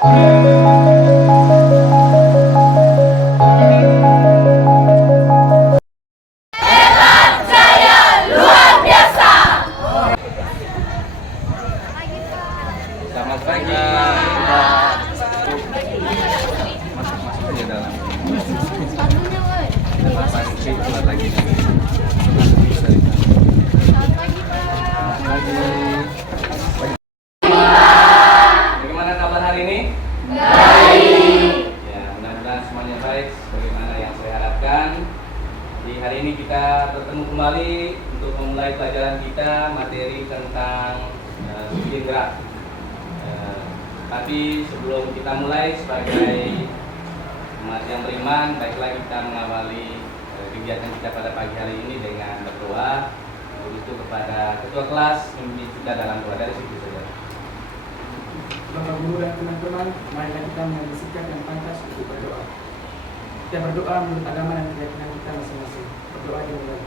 Selamat pagi. Masuk aja dalam. Selamat pagi. Selamat pagi. Bagaimana kabar hari ini? Baik. Ya, mudah-mudahan semuanya baik sebagaimana yang saya harapkan. Di hari ini kita bertemu kembali untuk memulai pelajaran kita materi tentang bikin gerak. Tapi sebelum kita mulai sebagai umat yang beriman, baiklah kita mengawali kegiatan kita pada pagi hari ini dengan berdoa. Untuk kepada ketua kelas memimpin kita dalam doa. Dari situ saja. Bapak Guru dan teman-teman, marilah kita mengambil sikap yang pantas untuk berdoa. Kita berdoa menurut agama dan keyakinan kita masing-masing. Berdoa dimulai.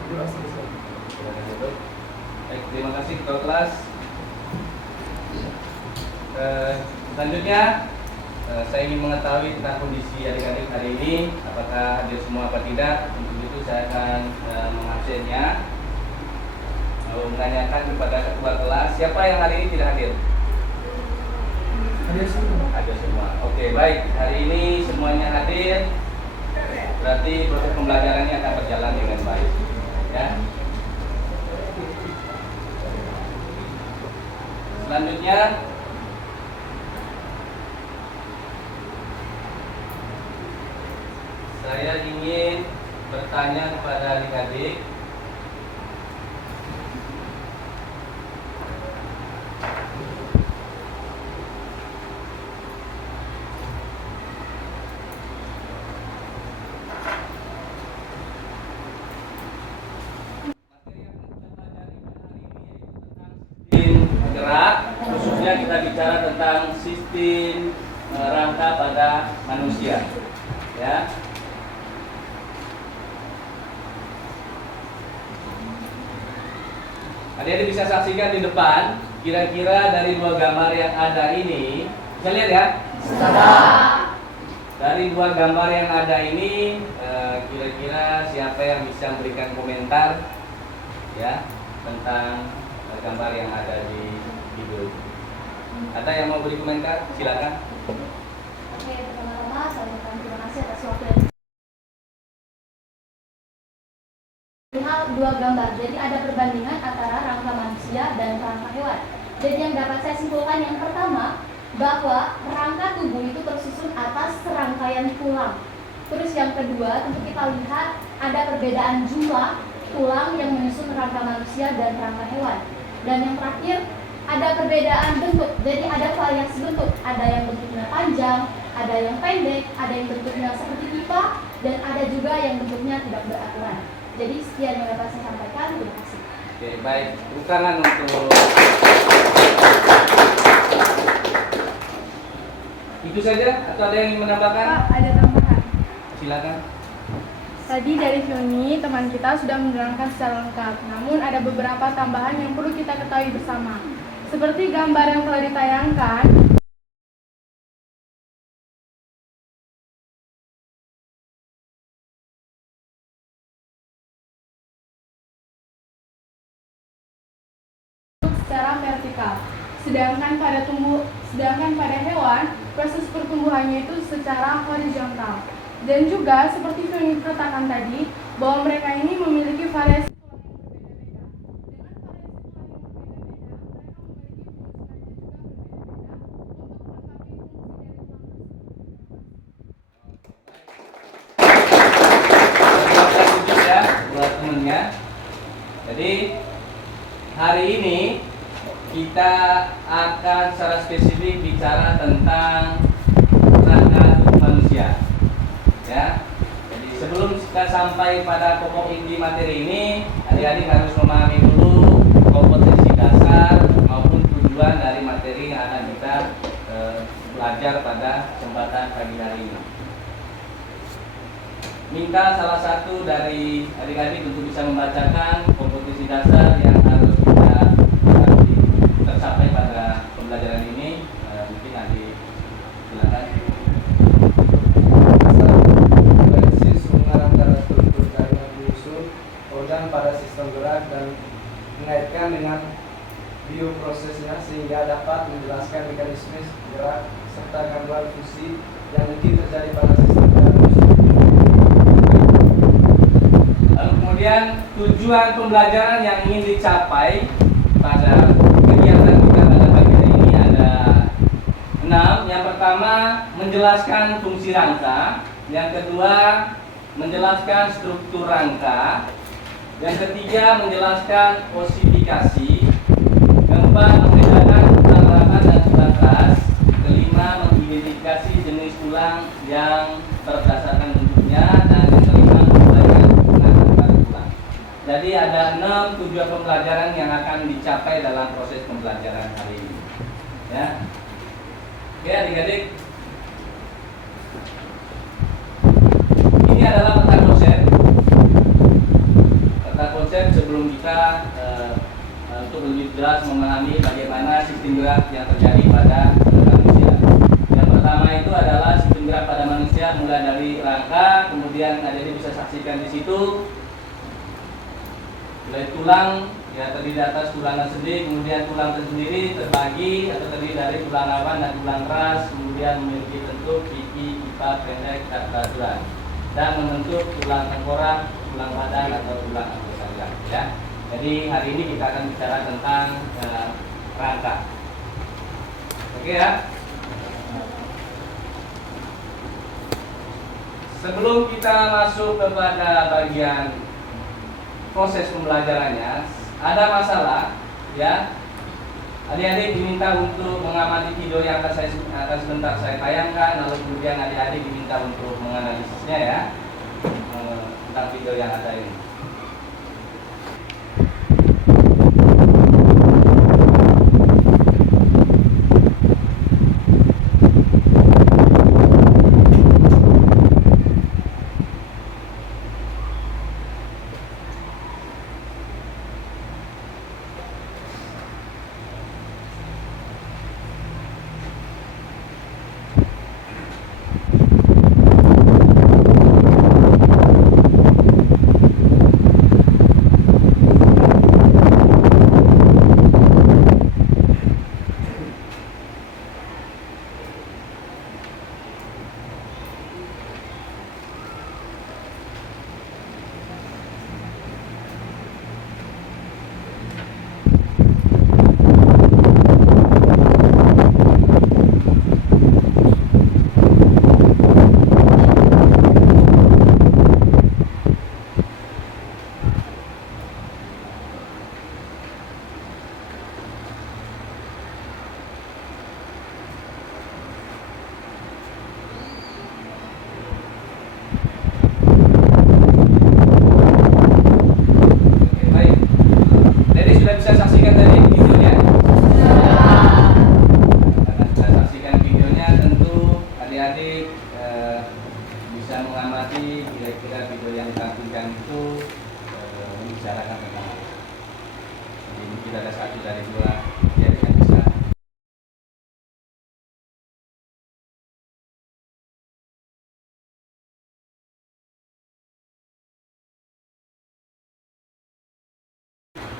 Berdoa selesai. Baik, terima kasih ketua kelas. Selanjutnya saya ingin mengetahui tentang kondisi adik-adik hari ini, apakah hadir semua apa tidak. Untuk itu saya akan mengabsennya, menanyakan kepada ketua kelas siapa yang hari ini tidak hadir. Hadir semua. Hadir semua. Oke, baik, hari ini semuanya hadir, berarti proses pembelajarannya akan berjalan dengan baik, ya. Selanjutnya saya ingin bertanya kepada adik-adik gerak, khususnya kita bicara tentang sistem rangka pada manusia, ya. Adik-adik bisa saksikan di depan, kira-kira dari dua gambar yang ada ini, bisa lihat ya? Dari dua gambar yang ada ini, kira-kira siapa yang bisa memberikan komentar, ya, tentang gambar yang ada di video. Ada yang mau beri komentar? Silakan. Oke, pertama-tama saya ucapkan terima kasih atas waktu yang lihat dua gambar. Jadi ada perbandingan antara rangka manusia dan rangka hewan. Jadi yang dapat saya simpulkan yang pertama, bahwa rangka tubuh itu tersusun atas serangkaian tulang. Terus yang kedua, tentu kita lihat ada perbedaan jumlah tulang yang menyusun rangka manusia dan rangka hewan. Dan yang terakhir, ada perbedaan bentuk. Jadi ada variasi bentuk. Ada yang bentuknya panjang, ada yang pendek, ada yang bentuknya seperti pipa, dan ada juga yang bentuknya tidak beraturan. Jadi sekian yang dapat saya sampaikan. Terima kasih. Oke, baik. Tepuk tangan untuk itu saja. Atau ada yang ingin menambahkan? Pak, ada tambahan. Silakan. Tadi dari Fioni, teman kita sudah menerangkan secara lengkap. Namun ada beberapa tambahan yang perlu kita ketahui bersama. Seperti gambar yang telah ditayangkan, secara vertikal. Sedangkan pada hewan, proses pertumbuhannya itu secara horizontal. Dan juga seperti yang dikatakan tadi, bahwa mereka ini memiliki variasi tulang yang berbeda-beda. Dengan variasi tulang yang berbeda-beda, mereka memiliki fungsi dari tulang tersebut. Terima kasih ya buat temennya. Jadi hari ini kita akan secara spesifik bicara tentang rangka tubuh manusia, ya. Jadi sebelum kita sampai pada pokok inti materi ini, adik-adik harus memahami dulu kompetensi dasar maupun tujuan dari materi yang akan kita belajar pada kesempatan minta salah satu dari adik-adik untuk bisa membacakan kompetensi dasar yang harus tercapai pada pembelajaran ini. Mungkin adik silakan. Analisis hubungan antara struktur jaringan penyusun organ pada sistem gerak dan mengaitkan dengan bioprosesnya sehingga dapat menjelaskan mekanisme gerak serta gangguan fungsi yang mungkin terjadi pada sistem gerak. Lalu kemudian tujuan pembelajaran yang ingin dicapai pada kegiatan kita pada pagi hari ini ada 6. Yang pertama, menjelaskan fungsi rangka. Yang kedua, menjelaskan struktur rangka. Yang ketiga, menjelaskan osifikasi. Keempat, membedakan tulang rapat dan tulang keras. Kelima, mengidentifikasi jenis tulang yang berdasarkan bentuknya. Dan yang kelima, memberikan hubungan antara tulang. Jadi ada 6 tujuan pembelajaran yang akan dicapai dalam proses pembelajaran hari ini. Ya. Oke adik-adik, ini adalah peta konsep. Peta konsep sebelum kita untuk lebih jelas memahami bagaimana sistem gerak yang terjadi pada manusia. Yang pertama itu adalah sistem gerak pada manusia mulai dari rangka, kemudian adik-adik bisa saksikan di situ mulai tulang, ya terdiri di atas tulangan sendi, kemudian tulang tersendiri terbagi atau terdiri dari tulang rawan dan tulang keras, kemudian memiliki bentuk gigi, kipas, pendek, dan dan membentuk tulang tengkorak, tulang badan atau tulang anggota. Ya. Jadi hari ini kita akan bicara tentang rangka. Oke ya. Sebelum kita masuk kepada bagian proses pembelajarannya, ada masalah ya. Adik-adik diminta untuk mengamati video yang akan sebentar saya tayangkan, lalu kemudian adik-adik diminta untuk menganalisisnya ya, tentang video yang ada ini.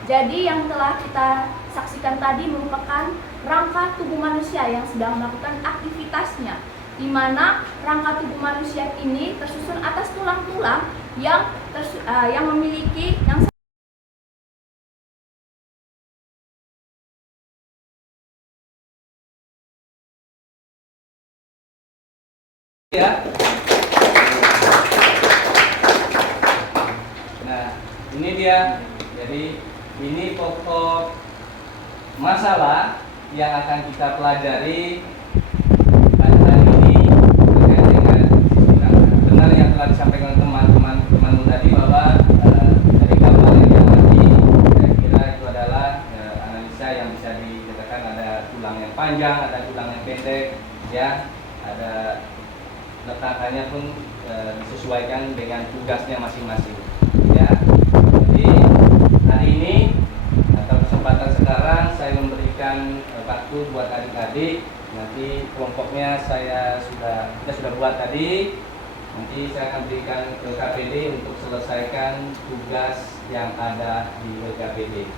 Jadi yang telah kita saksikan tadi merupakan rangka tubuh manusia yang sedang melakukan aktivitasnya, di mana rangka tubuh manusia ini tersusun atas tulang-tulang yang memiliki ya. Nah, ini dia. Jadi ini pokok masalah yang akan kita pelajari pada hari ini terkait dengan sistem rangka. Benar yang telah disampaikan teman-teman tadi bahwa dari gambar yang diamati kira-kira itu adalah analisa yang bisa dikatakan ada tulang yang panjang, ada tulang yang pendek, ya, ada letakkannya pun disesuaikan dengan tugasnya masing-masing. Ya, jadi hari ini atau kesempatan sekarang saya memberikan waktu buat adik-adik. Nanti kelompoknya kita sudah buat tadi. Nanti saya akan berikan ke KPD untuk selesaikan tugas yang ada di KPD.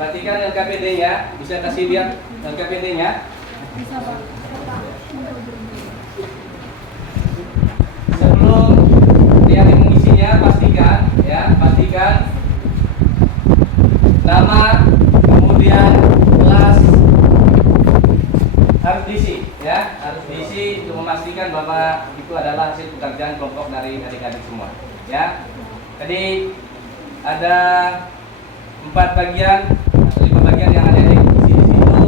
Perhatikan LKPD-nya, bisa kasih lihat LKPD-nya. Sebelum dia mengisinya, pastikan nama, kemudian kelas harus diisi, harus diisi untuk memastikan bahwa itu adalah hasil pekerjaan kelompok dari adik-adik semua. Ya, jadi ada 4 bagian. 5 bagian yang ada di situ.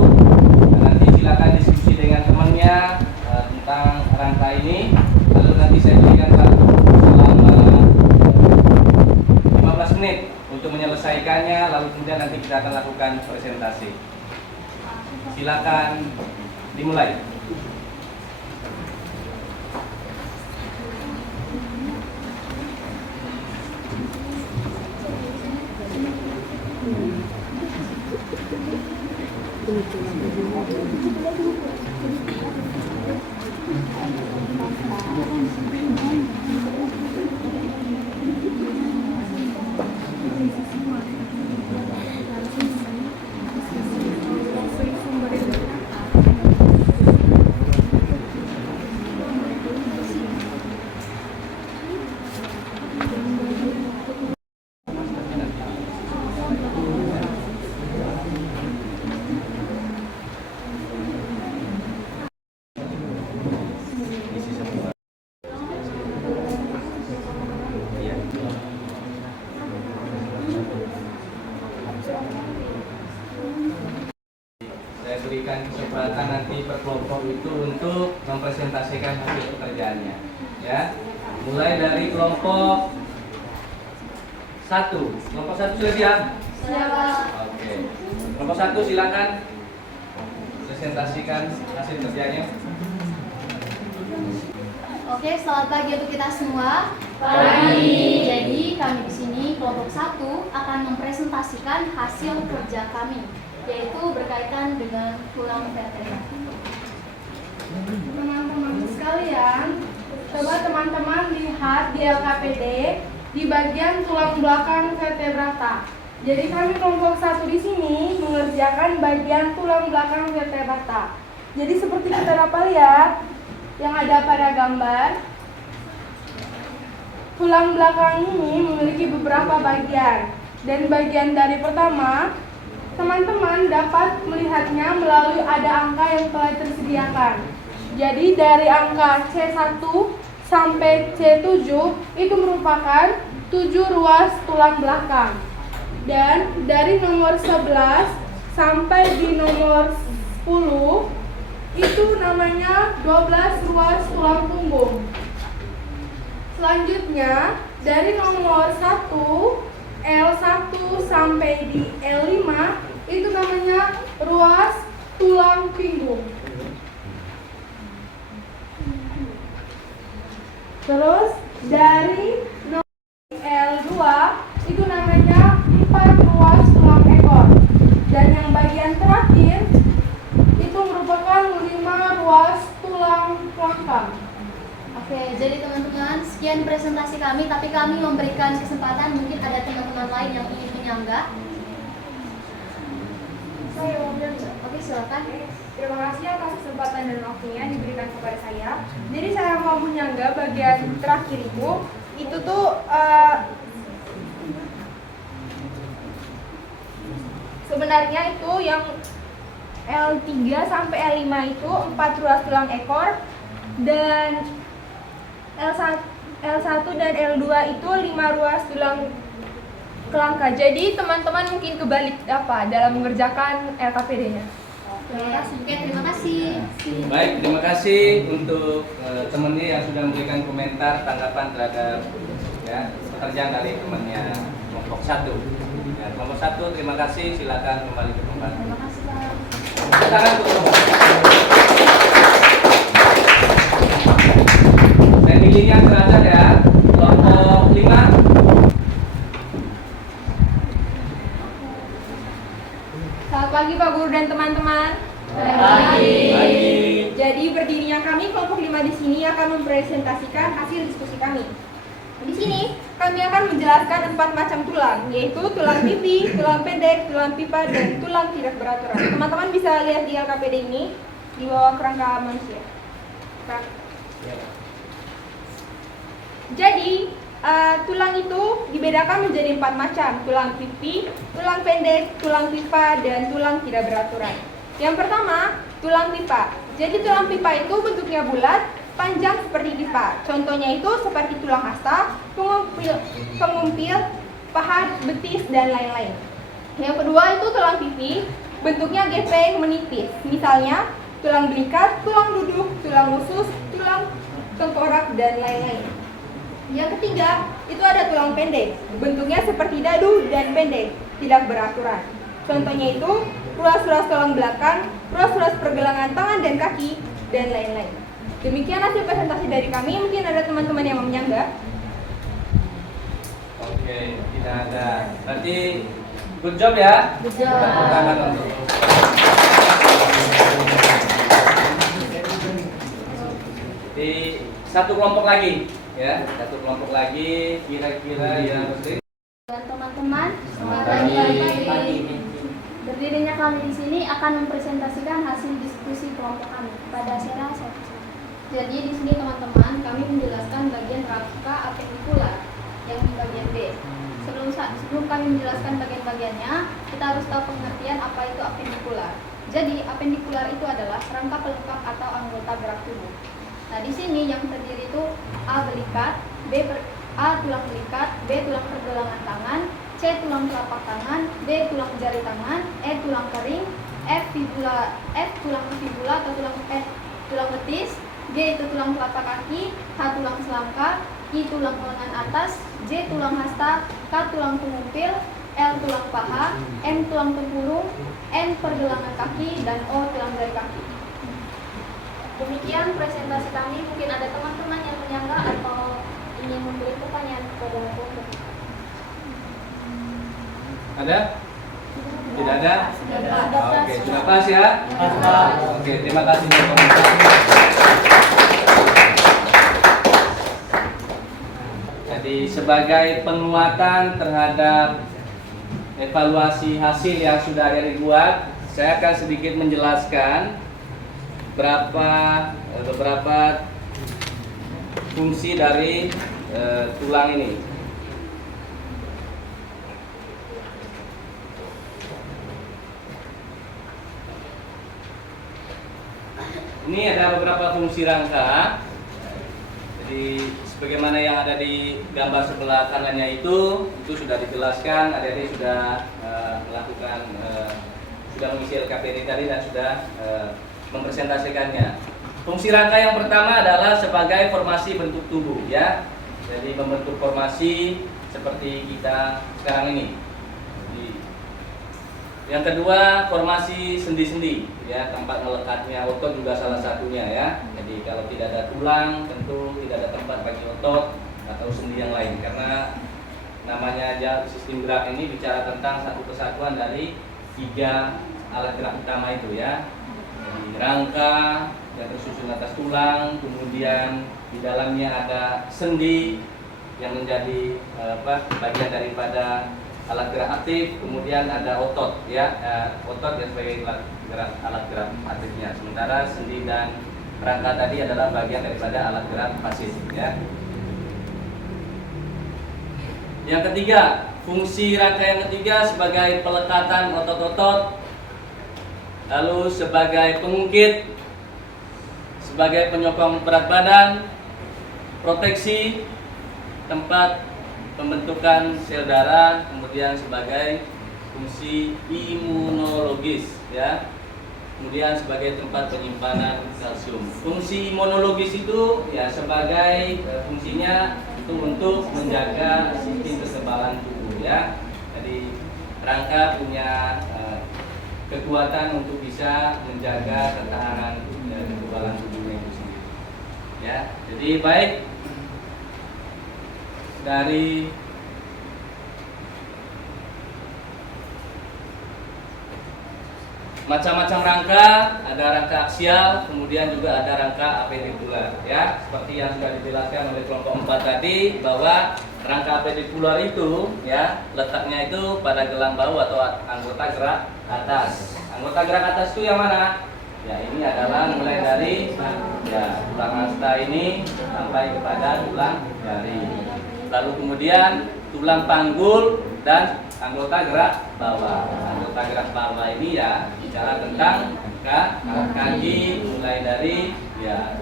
Nanti silakan diskusi dengan temannya tentang rangka ini. Lalu nanti saya berikan waktu selama 15 menit untuk menyelesaikannya. Lalu kemudian nanti kita akan lakukan presentasi. Silakan dimulai. Saya berikan kesempatan nanti per kelompok itu untuk mempresentasikan hasil pekerjaannya. Ya, mulai dari kelompok 1. Kelompok 1 sudah siap? Siap. Oke. Kelompok 1 silakan presentasikan hasil kerjanya. Oke, selamat pagi untuk kita semua. Pagi. Jadi kami di sini kelompok 1 akan mempresentasikan hasil kerja kami, yaitu berkaitan dengan tulang vertebra. Teman-teman sekalian, coba teman-teman lihat di LKPD di bagian tulang belakang vertebrata. Jadi kami kelompok 1 di sini mengerjakan bagian tulang belakang vertebrata. Jadi seperti kita dapat lihat yang ada pada gambar, tulang belakang ini memiliki beberapa bagian. Dan bagian dari pertama, teman-teman dapat melihatnya melalui ada angka yang telah tersediakan. Jadi dari angka C1 sampai C7 itu merupakan 7 ruas tulang belakang. Dan dari nomor 11 sampai di nomor 10 itu namanya 12 ruas tulang punggung. Selanjutnya dari nomor 1 L1 sampai di L5 itu namanya ruas tulang pinggung. Terus dari nomor L2 itu namanya 4 ruas tulang ekor. Dan yang bagian terakhir itu merupakan 5 ruas tulang kelangkang. Oke, jadi teman-teman, sekian presentasi kami, tapi kami memberikan kesempatan mungkin ada teman-teman lain yang ingin menyanggah. Saya mau bilang, Oke, silakan. terima kasih atas kesempatan dan waktunya diberikan kepada saya. Jadi saya mau menyanggah bagian terakhir itu tuh sebenarnya itu yang L3 sampai L5 itu 4 ruas tulang ekor, dan L1 dan L2 itu 5 ruas tulang kelangka. Jadi teman-teman mungkin kebalik dalam mengerjakan LKPD-nya. Oke, terima kasih. Baik, terima kasih untuk temannya yang sudah memberikan komentar tanggapan terhadap ya, pekerjaan dari temannya kelompok 1. Ya, kelompok 1 terima kasih, silakan kembali ke tempat. Terima kasih, Pak. Silakan untuk kelompok. Dan nilainya terhadap ya, kelompok 5. Selamat pagi Pak Guru dan teman-teman. Pagi. Jadi berdirinya kami kelompok 5 di sini akan mempresentasikan hasil diskusi kami. Di sini kami akan menjelaskan 4 macam tulang, yaitu tulang pipi, tulang pendek, tulang pipa, dan tulang tidak beraturan. Teman-teman bisa lihat di LKPD ini di bawah kerangka manusia. Jadi tulang itu dibedakan menjadi 4 macam: tulang pipi, tulang pendek, tulang pipa, dan tulang tidak beraturan. Yang pertama, tulang pipa. Jadi tulang pipa itu bentuknya bulat, panjang seperti pipa. Contohnya itu seperti tulang hasta, pengumpil, paha, betis, dan lain-lain. Yang kedua itu tulang pipi, bentuknya gepeng menipis. Misalnya tulang belikat, tulang duduk, tulang usus, tulang tengkorak, dan lain-lain. Yang ketiga, itu ada tulang pendek, bentuknya seperti dadu dan pendek, tidak beraturan. Contohnya itu ruas-ruas tulang belakang, ruas-ruas pergelangan tangan dan kaki, dan lain-lain. Demikian hasil presentasi dari kami. Mungkin ada teman-teman yang mau menyanggah. Oke, tidak ada. Berarti good job ya. Good job. Tepuk tangan untuk. Di satu kelompok lagi, ya, satu kelompok lagi. Kira-kira yang Dan teman-teman, Selamat pagi. pagi. Berdirinya kami di sini akan mempresentasikan hasil diskusi kelompok kami pada sera 1. Jadi di sini teman-teman kami menjelaskan bagian rangka apendikular yang di bagian B. Sebelum kami menjelaskan bagian-bagiannya, kita harus tahu pengertian apa itu apendikular. Jadi apendikular itu adalah rangka pelengkap atau anggota gerak tubuh. Nah di sini yang terdiri itu A belikat, A tulang belikat, B tulang pergelangan tangan, C tulang telapak tangan, D tulang jari tangan, E tulang kering, F tulang fibula atau tulang betis, G itu tulang telapak kaki, H tulang selangkah, I tulang lengan atas, J tulang hasta, K tulang pengumpil, L tulang paha, M tulang tempurung, N pergelangan kaki, dan O tulang jari kaki. Demikian presentasi kami. Mungkin ada teman-teman yang menyanggah atau ingin memberi pertanyaan kepada kelompok. ada? Tidak ada? Sudah Oke, sudah pas ya? Oke, terima kasih untuk komentar. Jadi sebagai penguatan terhadap evaluasi hasil yang sudah ada dibuat, saya akan sedikit menjelaskan beberapa fungsi dari tulang ini. Ini ada beberapa fungsi rangka. Jadi sebagaimana yang ada di gambar sebelah kanannya itu sudah dijelaskan. Adik-adik sudah melakukan sudah mengisi LKPD tadi dan sudah mempresentasikannya. Fungsi rangka yang pertama adalah sebagai formasi bentuk tubuh, ya. Jadi membentuk formasi seperti kita sekarang ini. Yang kedua, formasi sendi-sendi, ya, tempat melekatnya otot juga salah satunya, ya. Jadi kalau tidak ada tulang, tentu tidak ada tempat bagi otot atau sendi yang lain, karena namanya aja sistem gerak ini bicara tentang satu kesatuan dari 3 alat gerak utama itu, ya. Jadi rangka yang tersusun atas tulang, kemudian di dalamnya ada sendi yang menjadi bagian daripada alat gerak aktif, kemudian ada otot, ya, otot yang sebagai alat gerak aktifnya. Sementara sendi dan rangka tadi adalah bagian daripada alat gerak pasif, ya. Yang ketiga, fungsi rangka yang ketiga sebagai pelekatan otot-otot, lalu sebagai pengungkit, sebagai penyokong berat badan, proteksi tempat pembentukan sel darah, kemudian sebagai fungsi imunologis, ya. kemudian sebagai tempat penyimpanan kalsium. Fungsi imunologis itu ya sebagai fungsinya itu untuk menjaga sistem kekebalan tubuh ya. Jadi rangka punya kekuatan untuk bisa menjaga ketahanan kekebalan tubuhnya itu sendiri. Ya, jadi baik dari macam-macam rangka, ada rangka aksial, kemudian juga ada rangka apendikular ya. Seperti yang sudah dijelaskan oleh kelompok 4 tadi bahwa rangka apendikular itu ya letaknya itu pada gelang bahu atau anggota gerak atas. Anggota gerak atas itu yang mana? Ya ini adalah mulai dari ya tulang hasta ini sampai kepada tulang jari. Lalu kemudian tulang panggul dan anggota gerak bawah. Anggota gerak bawah ini ya bicara tentang kaki mulai dari ya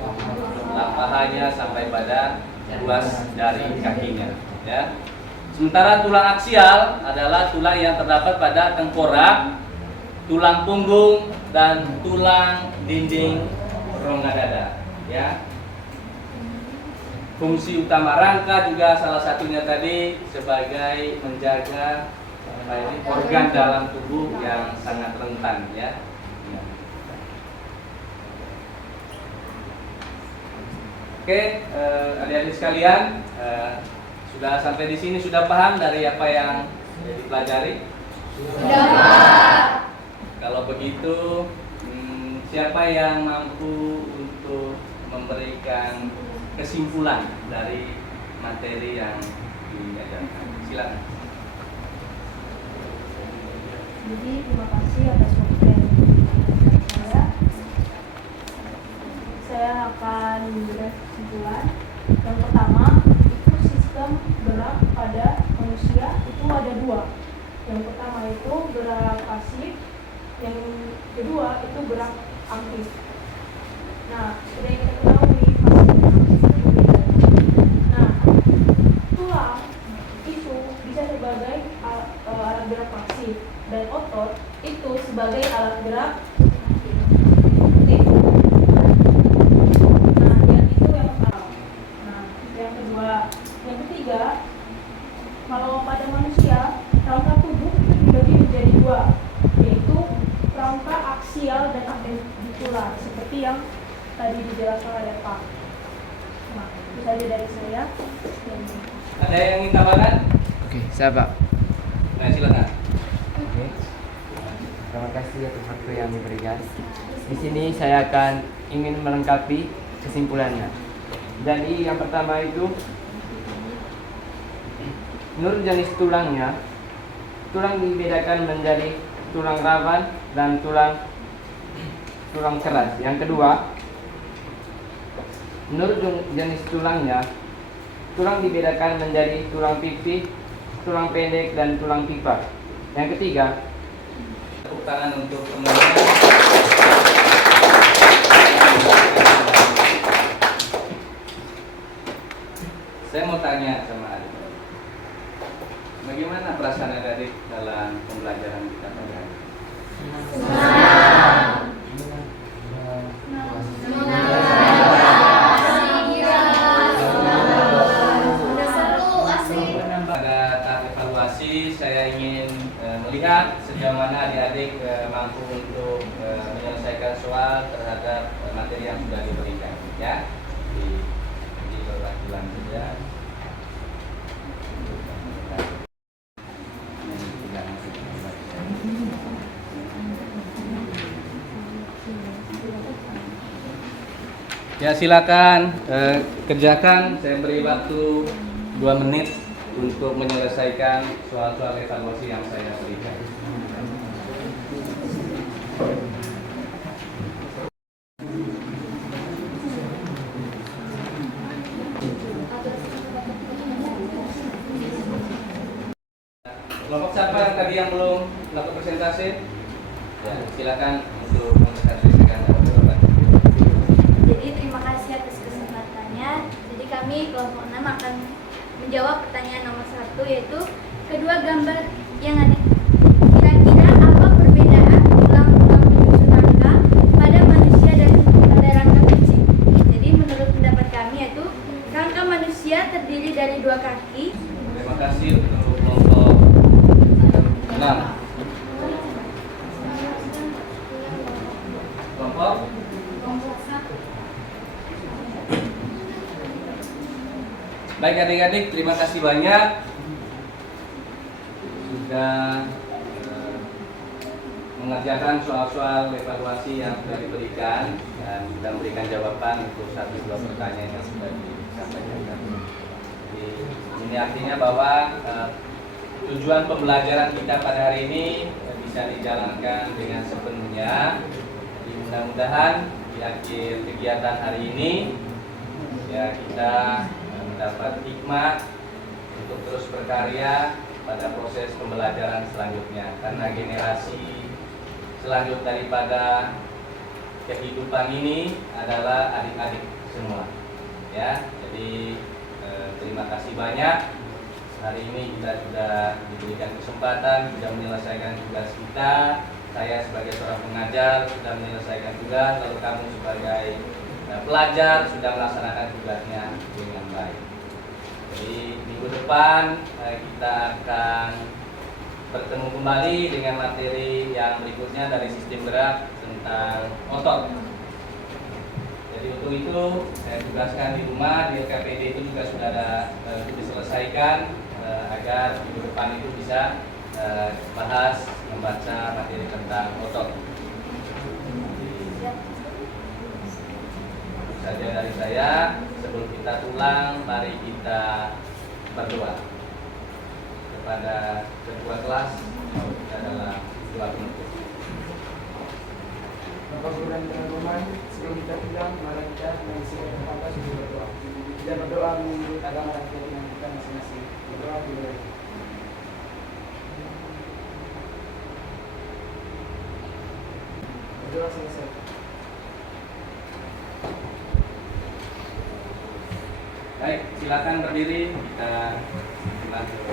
tulang pahanya sampai pada ruas jari kakinya ya. Sementara tulang aksial adalah tulang yang terdapat pada tengkorak, tulang punggung dan tulang dinding rongga dada ya. Fungsi utama rangka juga salah satunya tadi sebagai menjaga organ dalam tubuh yang sangat rentan ya. Oke, adik-adik sekalian, sudah sampai di sini sudah paham dari apa yang dipelajari? Sudah, Pak. Kalau begitu, siapa yang mampu untuk memberikan kesimpulan dari materi yang diajarkan? Silakan. Jadi terima kasih atas waktu yang diberikan saya. Saya akan memberikan kesimpulan. Yang pertama itu sistem gerak pada manusia itu ada dua. Yang pertama itu gerak pasif, yang kedua itu gerak aktif. Nah, sudah kita ketahui pasif dan aktif itu berbeda. Nah, tulang itu bisa sebagai alat gerak pasif dan otot itu sebagai alat gerak aktif. Nah, yang itu yang pertama. Nah, yang kedua, yang ketiga, kalau pada manusia rangka tubuh itu dibagi menjadi dua, yaitu rangka aksial dan apendikular, seperti yang tadi dijelaskan oleh Pak. Nah, itu saja dari saya. Ada yang ingin tambahkan? Oke, saya Pak. Nah, silakan. Oke. Terima kasih atas waktu yang diberikan. Di sini saya akan ingin melengkapi kesimpulannya. Jadi yang pertama itu menurut jenis tulangnya, tulang dibedakan menjadi tulang rawan dan tulang keras. Yang kedua, menurut jenis tulangnya, tulang dibedakan menjadi tulang pipih, tulang pendek, dan tulang pipa. Yang ketiga, Tepuk tangan untuk temannya. Saya mau tanya sama adik. Bagaimana perasaan adik dalam pembelajaran kita pada hari ini? Pada tahap evaluasi saya ingin melihat sejauh mana adik-adik mampu untuk menyelesaikan soal terhadap materi yang sudah diberikan ya di beberapa bulan saja. Ya silakan kerjakan. Saya beri waktu 2 menit untuk menyelesaikan soal-soal evaluasi yang saya berikan. Kelompok siapa yang tadi yang belum melakukan presentasi? Ya, silakan untuk mempresentasikan jawaban. Jadi terima kasih atas kesempatannya. Jadi kami kelompok 6 akan menjawab pertanyaan nomor 1, yaitu kedua gambar yang ada. Kira-kira apa perbedaan tulang-tulang penyusun rangka Om. Baik adik-adik, terima kasih banyak sudah mengerjakan soal-soal evaluasi yang sudah diberikan dan sudah memberikan jawaban untuk 1-2 pertanyaan yang sudah disampaikan. Jadi, ini artinya bahwa tujuan pembelajaran kita pada hari ini bisa dijalankan dengan sepenuhnya. Jadi mudah-mudahan di akhir kegiatan hari ini ya kita mendapat hikmah untuk terus berkarya pada proses pembelajaran selanjutnya, karena generasi selanjut daripada kehidupan ini adalah adik-adik semua ya. Jadi terima kasih banyak. Hari ini kita sudah diberikan kesempatan sudah menyelesaikan tugas kita. Saya sebagai seorang pengajar sudah menyelesaikan tugas, lalu kamu sebagai pelajar sudah melaksanakan tugasnya dengan baik. Jadi minggu depan kita akan bertemu kembali dengan materi yang berikutnya dari sistem gerak tentang otot. Jadi untuk itu saya tugaskan di rumah, di LKPD itu juga sudah ada diselesaikan agar minggu depan itu bisa bahas membaca materi tentang otot. Itu saja dari saya. Sebelum kita pulang, mari kita berdoa kepada ketua kelas. Kita dalam doa penutup. Bapak Guru dan teman-teman, sebelum kita pulang, mari kita mengisi tempat untuk berdoa. Kita berdoa menurut agama dan keyakinan kita masing-masing. Berdoa dimulai. Berdoa selesai. Baik, silakan berdiri. Kita lanjut.